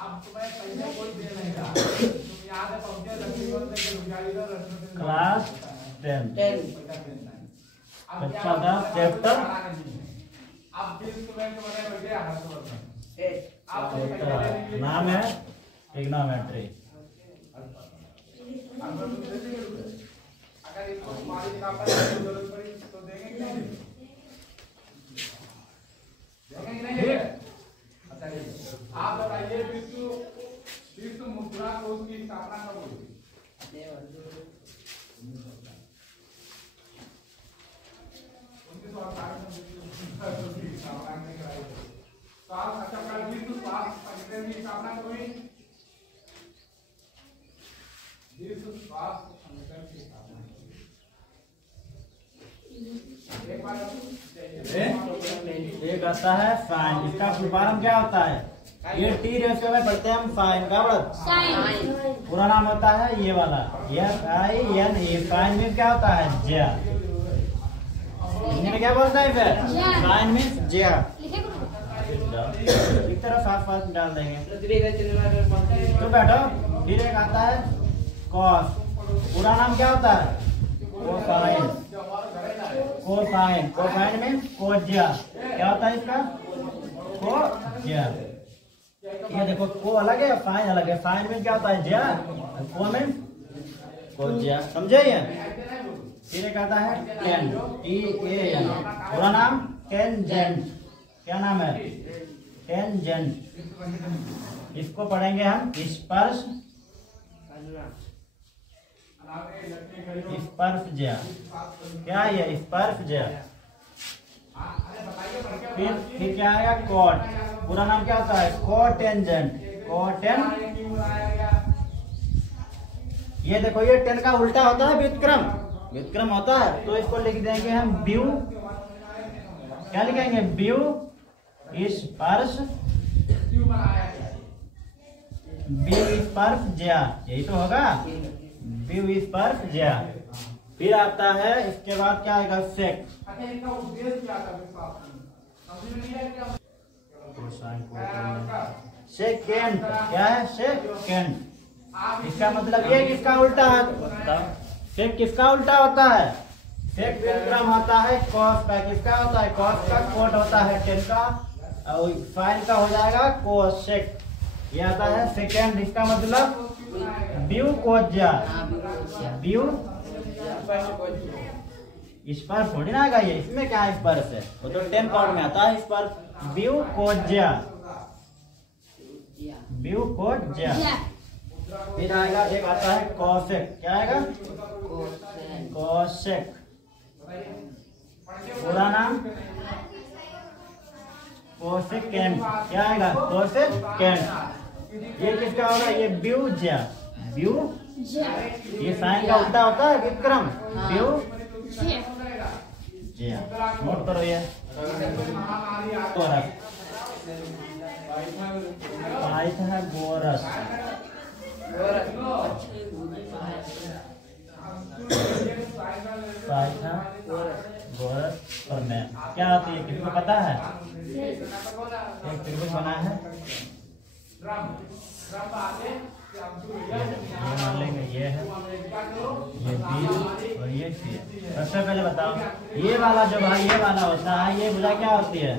अब तुम्हें पैसे कोई दे नहीं रहा, तुम यहाँ से पहुँचे लक्ष्मीगंज से क्लास 10 कक्षा 10 चैप्टर। अब फिर तुम्हें तुम्हारे बैठे हर्षवर्धन, नाम है ट्रिग्नोमेट्री। अगर इसको तुम्हारी जगह पर जरूरत पड़ी तो देंगे कि नहीं? देंगे कि नहीं? अच्छा, आप बताइए विश्व मुद्रा कोष की स्थापना कब हुई? विश्व स्वास्थ्य संगठन की स्थापना कब हुई? विश्व स्वास्थ्य संगठन की स्थापना एक आता है साइन, इसका फुल फॉर्म क्या होता है? ये टी रेशियो में पढ़ते हैं हम साइन का वर्ड। पूरा नाम होता है ये वाला SINE। साइन मीन्स क्या होता है? ज्या। हिंदी में क्या बोलता है फिर? साइन मीन्स ज्या। इस तरह साफ साफ डाल देंगे तो बैठो। फिर एक आता है कॉस, पूरा नाम क्या होता है? कोसाइन। कोसाइन, कोसाइन मीन्स कोज्या। क्या होता है इसका? कोज्या। ये देखो, को अलग है साइन अलग है। साइन मीन्स क्या होता है? ज्या। को मीन्स कोज्या। समझे ये? फिर एक आता है टेन, TAN, पूरा नाम टेंजेंट। क्या नाम है? टेंजेंट। इसको पढ़ेंगे हम स्पर्श स्पर्शज्या। क्या ये? स्पर्शज्या। फिर क्या आएगा? कॉट, पूरा नाम क्या होता है? कोटेंजेंट। कोटेन। ये देखो, ये टेन का उल्टा होता है व्युत्क्रम। व्युत्क्रम होता है तो इसको लिख देंगे हम व्यू। क्या लिखेंगे? व्यू स्पर्श स्पर्शज्या। यही तो होगा, व्यू स्पर्शज्या। फिर आता है इसके बाद क्या आएगा? सेक। सेकेंड। क्या है? सेकेंड। इसका मतलब ये किसका उल्टा है? सेक किसका उल्टा होता है? सेक व्युत्क्रम होता है कॉस का। किसका होता है? कॉस का। कोट होता है टेन का। और साइन का हो जाएगा कोसेक। ये आता है सेकेंड। इसका मतलब व्यू कोज्या। व्यू स्पर्श थोड़ी ना आएगा ये, इसमें क्या है? स्पर्श है, वो तो 10 पाउंड में आता है स्पर्श। व्यू कोज्या। व्यू कोज्या। फिर आएगा एक आता है कोसेक। क्या आएगा? कोसेक। पूरा नाम कोसेकेंट। क्या आएगा? कोसेकेंट। ये किसका होगा? ये व्यू ज्या। व्यू, ये साइन का उल्टा होता है व्युत्क्रम। व्यू ज्या। नोट करो ये। पाइथागोरस। पाइथागोरस और मैं क्या आती है? किसको पता है? एक त्रिभुज बना है, ये मान लेंगे ये है, ये बी और ये सी है। सबसे पहले बताओ, ये वाला जो भाई ये वाला होता है, ये भुजा क्या होती है?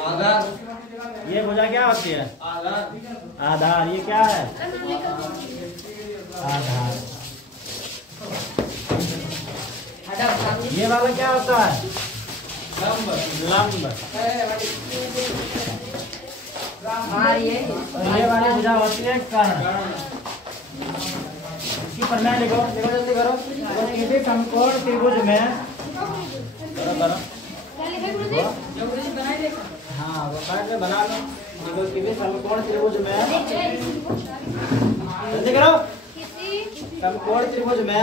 आधार। ये भुजा क्या होती है? आधार। ये क्या है? आधार। ये वाला क्या होता है? लंब। ये वाली भुजा होती है कर्ण। इसकी प्रमेय लिखो, जल्दी करो। किसी समकोण त्रिभुज में हाँ वो काट बना लो। देखो किसी समकोण त्रिभुज में, जल्दी करो। समकोण त्रिभुज में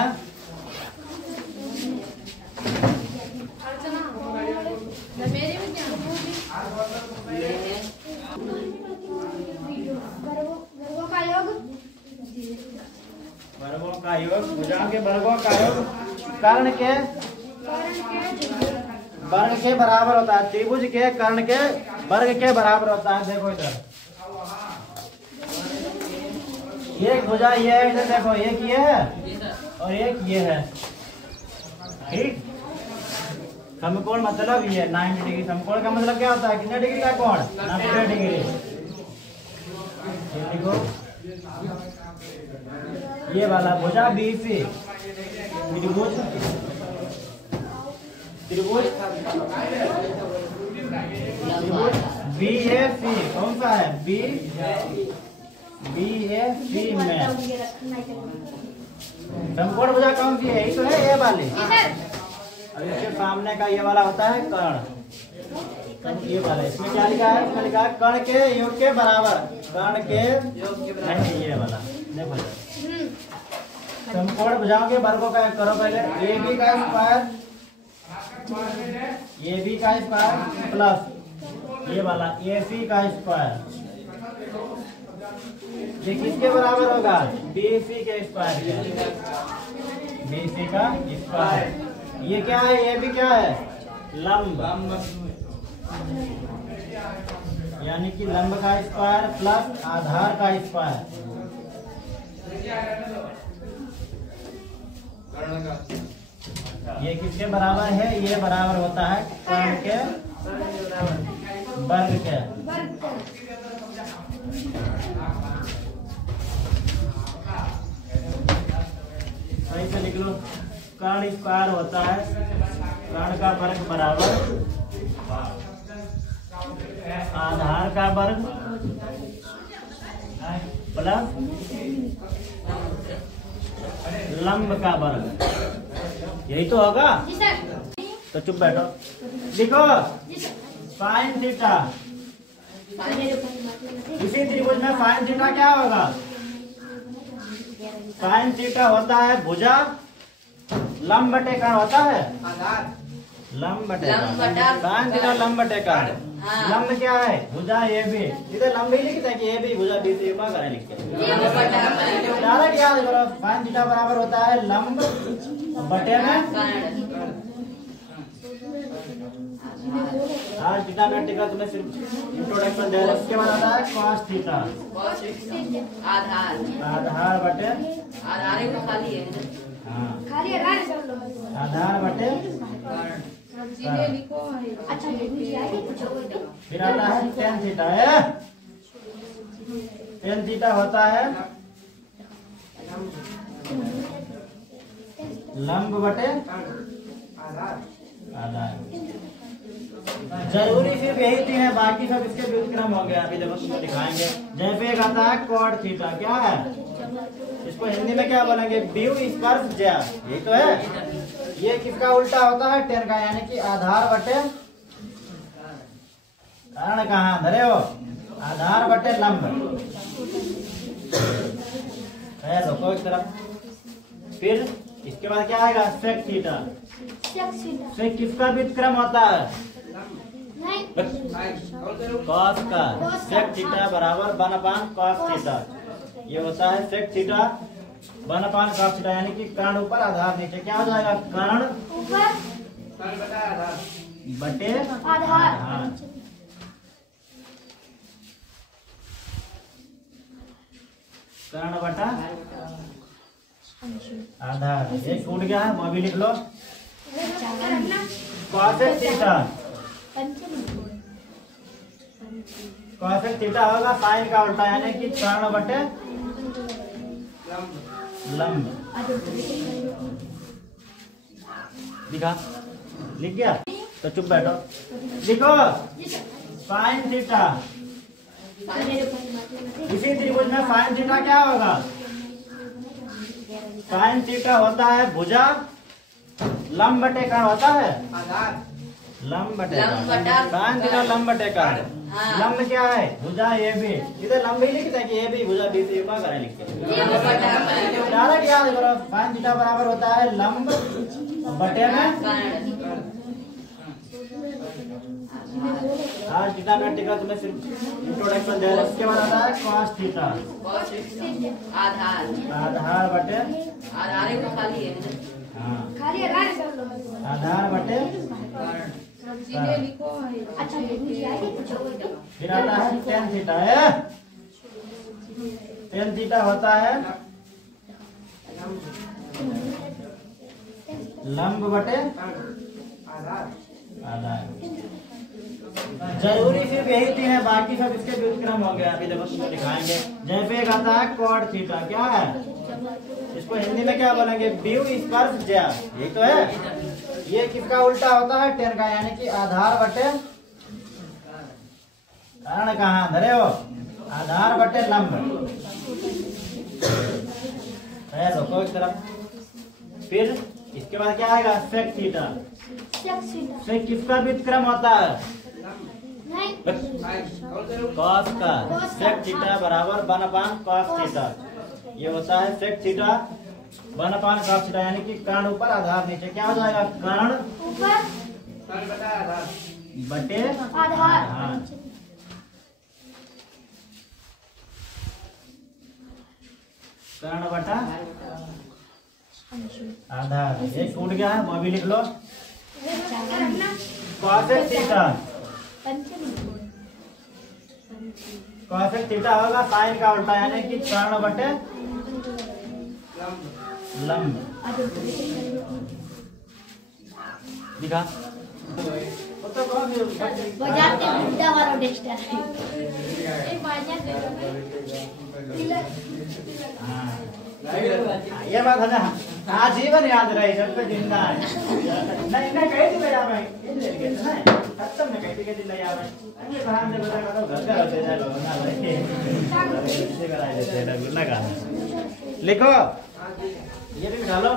वर्गों का योग, भुजाओं के वर्गों का योग कर्ण के बराबर होता है। त्रिभुज के कर्ण के वर्ग के बराबर होता है। देखो इधर एक भुजा ये है, इधर देखो एक ये है और एक ये है, ठीक। समकोण मतलब ये 90 डिग्री। समकोण का मतलब क्या होता है? कितने डिग्री का कोण? 90 डिग्री। देखो ये वाला भुजा BC, त्रिभुज त्रिभुज BAC कौन सा है? BAC में समकोण भुजा कौन सी है? यही तो है, ये वाली। और इसके सामने का ये वाला होता है कर्ण, ये वाला। इसमें क्या लिखा है? इसमें लिखा है कर्ण के योग के बराबर। कर्ण के नहीं, ये वाला देखो। समकोण भुजाओं के वर्गों का करो पहले। AB का स्क्वायर, AB का स्क्वायर प्लस ये वाला AC का स्क्वायर, ये किसके बराबर होगा? BC के स्क्वायर के। BC का स्क्वायर। ये क्या है? ये भी क्या है? लंब, यानी कि लंब का स्क्वायर प्लस आधार का स्क्वायर। ये किसके बराबर है? ये बराबर होता है कर्ण के वर्ग के। सही से लिख लो। कर्ण स्क्वायर होता है कर्ण का वर्ग बराबर आधार का वर्ग प्लस लंब का वर्ग। यही तो होगा। तो चुप बैठो, लिखो साइन थीटा। इसी त्रिभुज में साइन थीटा क्या होगा? साइन थीटा होता है भुजा लंब बटे कर्ण होता है। लंब बटे साइन थीटा लंब बटे कर्ण। लंब क्या है? भुजा AB। इधर लंब ही लिखते हैं कि AB भुजा BC का करें लिखते हैं। डायरेक्ट याद करो, साइन थीटा बराबर होता है लंब बटे में। आज ट्रिग्नोमेट्री का तुम्हें सिर्फ इंट्रोडक्शन दे रहा है। उसके बाद आता है cos थीटा, आधार बटे आधार बटे। फिर आता है टेन थीटा है। टेन थीटा होता है लंब बटे आधार। जरूरी सिर्फ यही तीन है, बाकी सब इसके व्युत्क्रम हो गया। अभी देखो तुमको दिखाएंगे। जैसे एक आता है कॉट थीटा, क्या है? इसको हिंदी में क्या बोलेंगे? व्यू स्पर्श ज्या। यही तो है। ये किसका उल्टा होता है? टेन का, यानी कि आधार बटे कर्ण। कहाँ धरे हो? आधार बटे लंब। रोको एक तरफ। फिर इसके बाद क्या आएगा? Sec theta. सेक किसका व्युत्क्रम होता है? कॉस का। सेक थीटा बराबर 1/cos कॉस थीटा। ये होता है sec theta 1/cos cos theta, यानी कि कर्ण ऊपर आधार नीचे। क्या हो जाएगा? कर्ण बटे आधार। कर्ण बटा आधार। ये छूट गया है, वो भी लिख लो। कॉसेक थीटा, कॉसेक थीटा होगा साइन का उल्टा, यानी कि कर्ण बटे लंब। लिखा? लिख गया? तो चुप बैठो, लिखो साइन थीटा। इसी त्रिभुज में साइन थीटा क्या होगा? साइन थीटा होता है भुजा लंब बटे कर्ण होता है। लंब बटे साइन थीटा लंब बटे कर्ण। लंब क्या है? भुजा AB। इधर लंब ही लिखते हैं कि AB भुजा BC का करें लिखते हैं। डायरेक्ट याद करो, साइन थीटा बराबर होता है लंब बटे में। आज ट्रिग्नोमेट्री का तुम्हें सिर्फ इंट्रोडक्शन दे रहा है। उसके बाद आता है cos थीटा, आधार बटे आधार बटे फिर आता है टेन थीटा है। टेन थीटा होता है लंब बटे आधार। जरूरी सिर्फ यही तीन है, बाकी सब इसके व्युत्क्रम हो गया। अभी देखो तुमको दिखाएंगे। जैसे एक आता है कॉड थीटा, क्या है इसको हिंदी में क्या बोलेंगे? व्यू स्पर्श ज्या, यही तो है। ये किसका उल्टा होता है? टेन का, यानी कि आधार बटे कारण कहाँ धरे हो? आधार बटे लंब। रोको एक तरफ। फिर इसके बाद क्या आएगा? Sec theta. सेक किसका व्युत्क्रम होता है? कॉस का। सेक थीटा बराबर 1/cos थीटा। ये होता है सेक थीटा 1/cos थीटा, यानी कि कर्ण ऊपर आधार नीचे। क्या हो जाएगा? कर्ण ऊपर बटे आधार। कर्ण बटा आधार। एक टूट गया है, वो भी लिख लो। कॉसेक थीटा, कॉसेक थीटा होगा साइन का उल्टा, यानी कि कर्ण बटे लंब। दिखा तो कौन ये बात है ना, आजीवन याद रही, सबको जिंदा है। नहीं नहीं कहीं तो ले जा भाई, ये ले गए ना खत्म में कहीं के ले जा भाई। ये ध्यान से बता करो, घर का होते जाए लोग ना भाई, इससे कराए देते हैं लोग लगा। लिखो ये भी बिठा लो।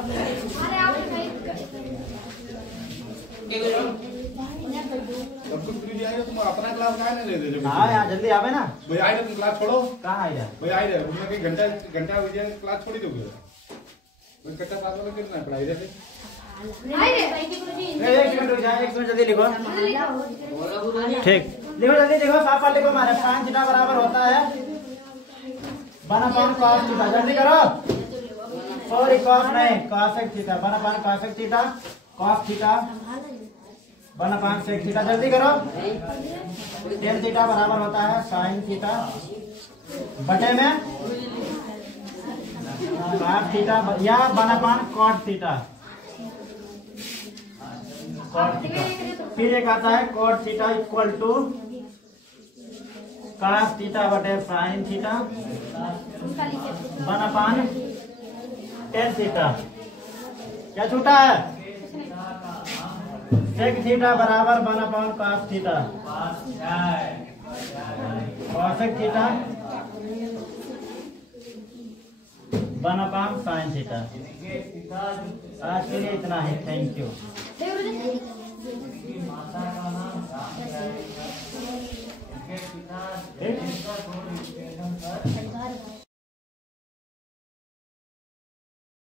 तुम अपना क्लास कहाँ ले दे? हाँ यार जल्दी आवे ना भाई आए तुम क्लास छोड़ो। कहाँ आई जा भाई आए उसमें घंटा घंटा क्लास छोड़ी दोगे? कट्टा पास वाला कितना पढ़ाई रहते? एक मिनट रुक जाए, एक मिनट जल्दी लिखो। ठीक लिखो जल्दी लिखो, साफ लिखो। हमारे साइन थीटा बराबर होता है 1/cos थीटा। जल्दी करो। सॉरी cos नहीं, cosec theta 1/cosec theta. cos theta 1/sec theta. जल्दी करो। tan थीटा बराबर होता है sin थीटा बटे में cos थीटा या 1/cot थीटा। cot theta. फिर एक आता है cot theta equal to cos theta बटे sin थीटा 1/tan थीटा। क्या छूटा है? sec थीटा बराबर 1/cos theta. cosec theta 1/sin theta. आज के लिए इतना ही, थैंक यू।